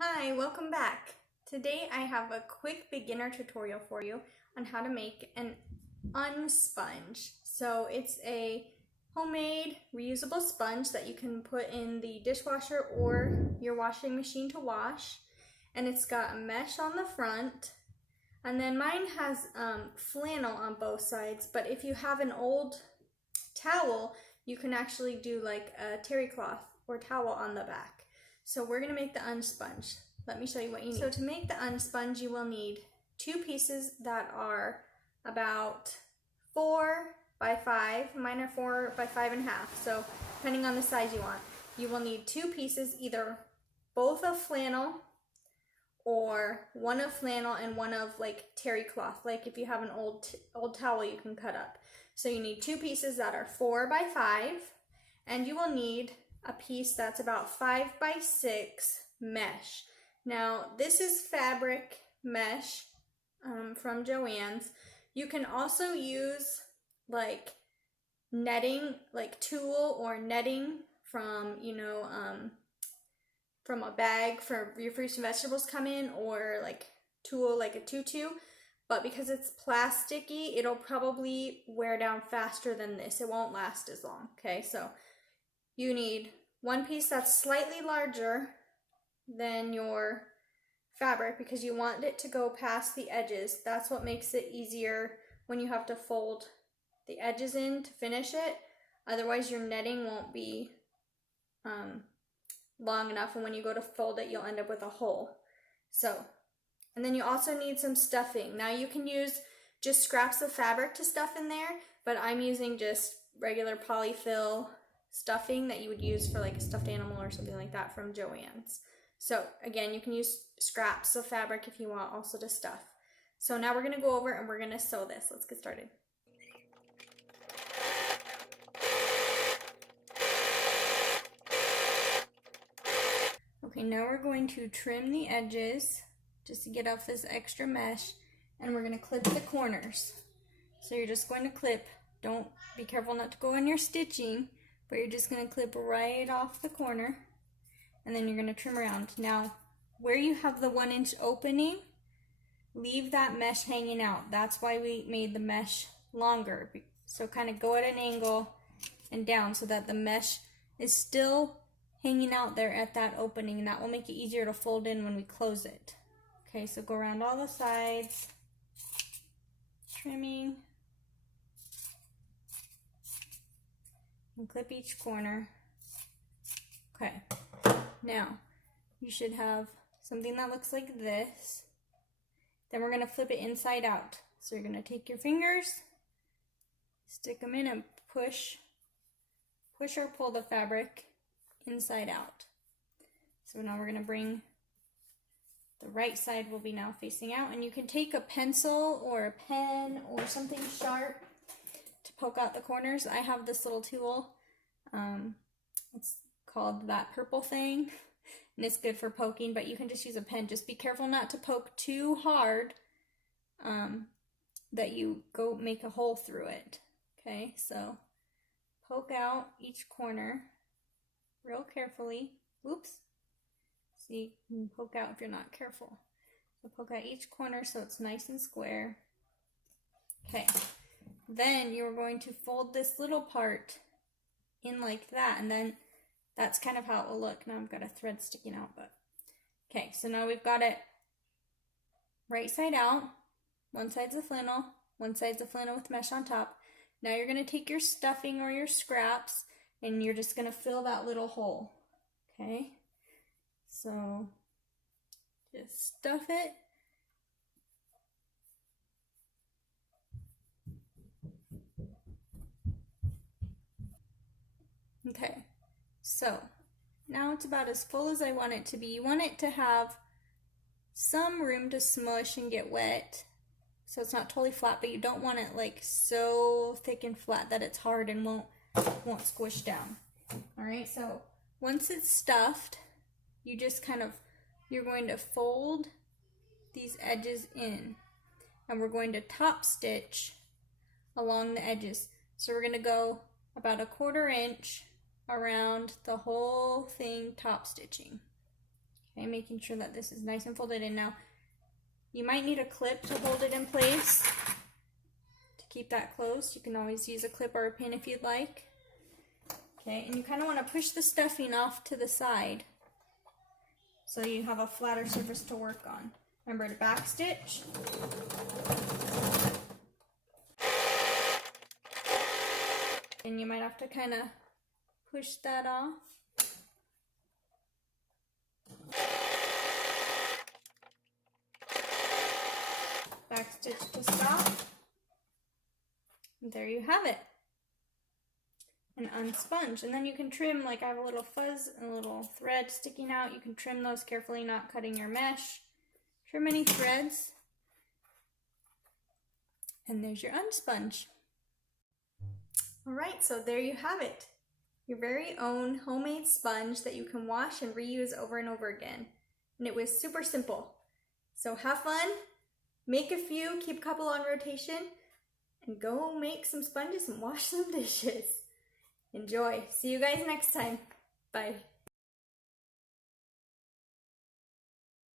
Hi, welcome back. Today I have a quick beginner tutorial for you on how to make an unsponge. So it's a homemade reusable sponge that you can put in the dishwasher or your washing machine to wash. And it's got a mesh on the front. And then mine has flannel on both sides, but if you have an old towel, you can actually do like a terry cloth or towel on the back. So we're gonna make the unsponge. Let me show you what you need. So to make the unsponge, you will need two pieces that are about 4 by 5. Mine are 4 by 5.5. So depending on the size you want, you will need two pieces, either both of flannel or one of flannel and one of like terry cloth. Like if you have an old towel, you can cut up. So you need two pieces that are 4 by 5, and you will need a piece that's about 5 by 6 mesh. Now this is fabric mesh from Joann's. You can also use like netting, like tulle or netting from, from a bag for your fruits and vegetables come in, or like tulle like a tutu. But because it's plasticky, it'll probably wear down faster than this. It won't last as long, okay? So you need one piece that's slightly larger than your fabric because you want it to go past the edges. That's what makes it easier when you have to fold the edges in to finish it. Otherwise, your netting won't be long enough, and when you go to fold it, you'll end up with a hole. So, and then you also need some stuffing. Now you can use just scraps of fabric to stuff in there, but I'm using just regular polyfill stuffing that you would use for like a stuffed animal or something like that from Joann's. So again, you can use scraps of fabric if you want also to stuff. So now we're gonna go over and we're gonna sew this. Let's get started. Okay, now we're going to trim the edges just to get off this extra mesh, and we're gonna clip the corners. So you're just going to clip, don't be careful not to go on your stitching, but you're just gonna clip right off the corner, and then you're gonna trim around. Now, where you have the 1-inch opening, leave that mesh hanging out. That's why we made the mesh longer. So kind of go at an angle and down so that the mesh is still hanging out there at that opening, and that will make it easier to fold in when we close it. Okay, so go around all the sides, trimming, and clip each corner. Okay, now you should have something that looks like this. Then we're gonna flip it inside out. So you're gonna take your fingers, stick them in, and push or pull the fabric inside out. So now we're gonna bring the right side will be now facing out, and you can take a pencil or a pen or something sharp to poke out the corners. I have this little tool. It's called that purple thing, and it's good for poking, but you can just use a pen. Just be careful not to poke too hard that you go make a hole through it. Okay, so poke out each corner real carefully. Oops. See, you can poke out if you're not careful. So poke out each corner so it's nice and square. Okay, then you're going to fold this little part in like that, and then that's kind of how it will look. Now I've got a thread sticking out, but okay, so now we've got it right side out. One side's a flannel, one side's a flannel with mesh on top. Now you're going to take your stuffing or your scraps, and you're just going to fill that little hole. Okay, so just stuff it. Okay, so now it's about as full as I want it to be. You want it to have some room to smush and get wet, so it's not totally flat, but you don't want it like so thick and flat that it's hard and won't squish down. All right, so once it's stuffed, you just you're going to fold these edges in, and we're going to top stitch along the edges. So we're going to go about a 1/4 inch around the whole thing top stitching. Okay, making sure that this is nice and folded in. Now, you might need a clip to hold it in place to keep that closed. You can always use a clip or a pin if you'd like. Okay, and you kind of want to push the stuffing off to the side so you have a flatter surface to work on. Remember to back stitch. And you might have to kind of push that off. Back stitch to stop. And there you have it. An unsponge. And then you can trim, like I have a little fuzz and a little thread sticking out. You can trim those carefully, not cutting your mesh. Trim any threads. And there's your unsponge. Alright, so there you have it. Your very own homemade sponge that you can wash and reuse over and over again. And it was super simple. So have fun, make a few, keep a couple on rotation, and go make some sponges and wash some dishes. Enjoy. See you guys next time. Bye.